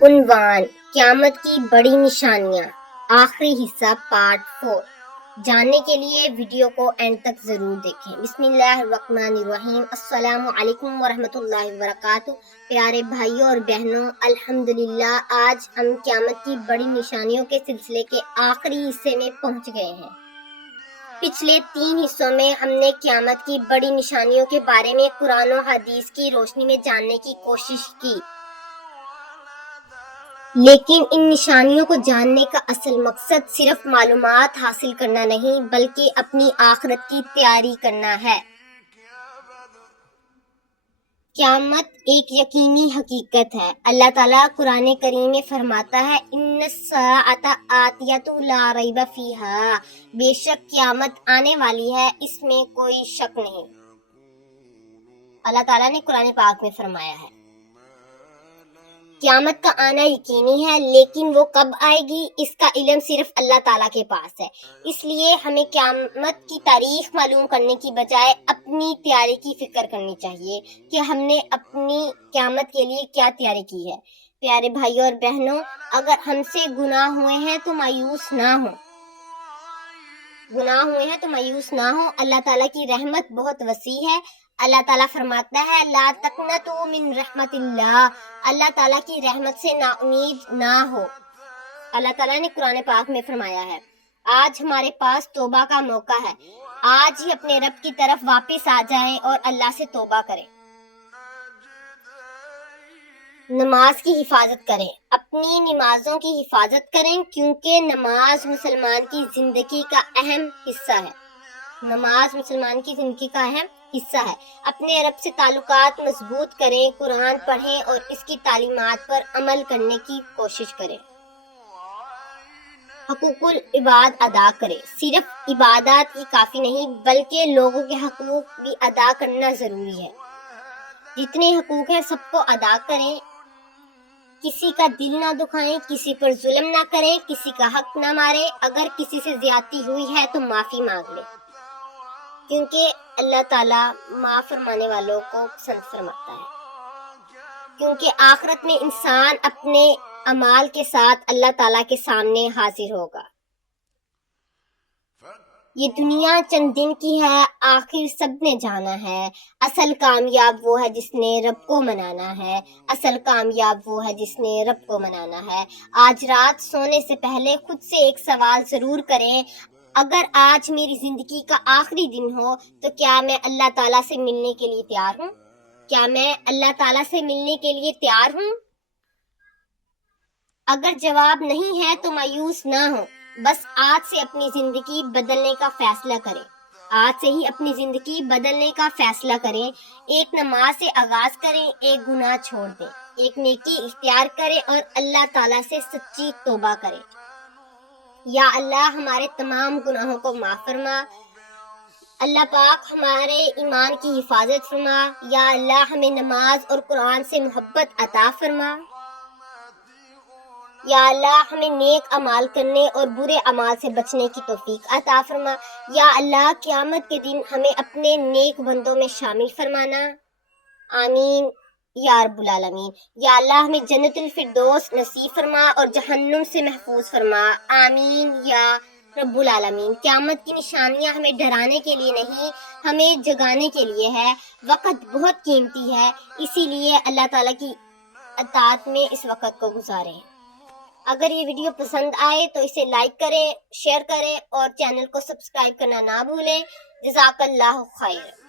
عنوان: قیامت کی بڑی نشانیاں، آخری حصہ پارٹ 4۔ جاننے کے لیے ویڈیو کو اینڈ تک ضرور دیکھیں۔ بسم اللہ الرحمن الرحیم۔ السلام علیکم ورحمۃ اللہ وبرکاتہ۔ پیارے بھائیوں اور بہنوں، الحمدللہ آج ہم قیامت کی بڑی نشانیوں کے سلسلے کے آخری حصے میں پہنچ گئے ہیں۔ پچھلے 3 حصوں میں ہم نے قیامت کی بڑی نشانیوں کے بارے میں قرآن و حدیث کی روشنی میں جاننے کی کوشش کی، لیکن ان نشانیوں کو جاننے کا اصل مقصد صرف معلومات حاصل کرنا نہیں بلکہ اپنی آخرت کی تیاری کرنا ہے۔ قیامت ایک یقینی حقیقت ہے۔ اللہ تعالیٰ قرآن کریم میں فرماتا ہے، ان الساعۃ آتیۃ لا ریب فیہا، بے شک قیامت آنے والی ہے، اس میں کوئی شک نہیں۔ اللہ تعالیٰ نے قرآن پاک میں فرمایا ہے قیامت کا آنا یقینی ہے، لیکن وہ کب آئے گی اس کا علم صرف اللہ تعالیٰ کے پاس ہے۔ اس لیے ہمیں قیامت کی تاریخ معلوم کرنے کی بجائے اپنی تیاری کی فکر کرنی چاہیے کہ ہم نے اپنی قیامت کے لیے کیا تیاری کی ہے۔ پیارے بھائیوں اور بہنوں، اگر ہم سے گناہ ہوئے ہیں تو مایوس نہ ہوں۔ اللہ تعالیٰ کی رحمت بہت وسیع ہے۔ اللہ تعالیٰ فرماتا ہے، لا تقنطوا من رحمت اللہ، اللہ تعالیٰ کی رحمت سے نا امید نہ ہو۔ اللہ تعالیٰ نے قرآن پاک میں فرمایا ہے، آج ہمارے پاس توبہ کا موقع ہے، آج ہی اپنے رب کی طرف واپس آ جائیں اور اللہ سے توبہ کریں۔ نماز کی حفاظت کریں، اپنی نمازوں کی حفاظت کریں، کیونکہ نماز مسلمان کی زندگی کا اہم حصہ ہے۔ اپنے رب سے تعلقات مضبوط کریں، قرآن پڑھیں اور اس کی تعلیمات پر عمل کرنے کی کوشش کریں۔ حقوق العباد ادا کریں، صرف عبادات ہی کافی نہیں بلکہ لوگوں کے حقوق بھی ادا کرنا ضروری ہے۔ جتنے حقوق ہیں سب کو ادا کریں، کسی کا دل نہ دکھائیں، کسی پر ظلم نہ کریں، کسی کا حق نہ ماریں، اگر کسی سے زیادتی ہوئی ہے تو معافی مانگ لیں، کیونکہ اللہ تعالیٰ معاف فرمانے والوں کو پسند فرماتا ہے۔ کیونکہ آخرت میں انسان اپنے اعمال کے ساتھ اللہ تعالیٰ کے سامنے حاضر ہوگا۔ یہ دنیا چند دن کی ہے، آخر سب نے جانا ہے۔ اصل کامیاب وہ ہے جس نے رب کو منانا ہے۔ آج رات سونے سے پہلے خود سے ایک سوال ضرور کریں، اگر آج میری زندگی کا آخری دن ہو تو کیا میں اللہ تعالیٰ سے ملنے کے لیے تیار ہوں؟ اگر جواب نہیں ہے تو مایوس نہ ہو، بس آج سے اپنی زندگی بدلنے کا فیصلہ کریں۔ ایک نماز سے آغاز کریں، ایک گناہ چھوڑ دیں، ایک نیکی اختیار کریں اور اللہ تعالیٰ سے سچی توبہ کریں۔ یا اللہ ہمارے تمام گناہوں کو معاف فرما، اللہ پاک ہمارے ایمان کی حفاظت فرما، یا اللہ ہمیں نماز اور قرآن سے محبت عطا فرما، یا اللہ ہمیں نیک اعمال کرنے اور برے اعمال سے بچنے کی توفیق عطا فرما، یا اللہ قیامت کے دن ہمیں اپنے نیک بندوں میں شامل فرمانا، آمین یا رب العالمین۔ یا اللہ ہمیں جنت الفردوس نصیب فرما اور جہنم سے محفوظ فرما، آمین یا رب العالمین۔ قیامت کی نشانیاں ہمیں ڈرانے کے لیے نہیں، ہمیں جگانے کے لیے ہے۔ وقت بہت قیمتی ہے، اسی لیے اللہ تعالیٰ کی اطاعت میں اس وقت کو گزاریں۔ اگر یہ ویڈیو پسند آئے تو اسے لائک کریں، شیئر کریں اور چینل کو سبسکرائب کرنا نہ بھولیں۔ جزاک اللہ خیر۔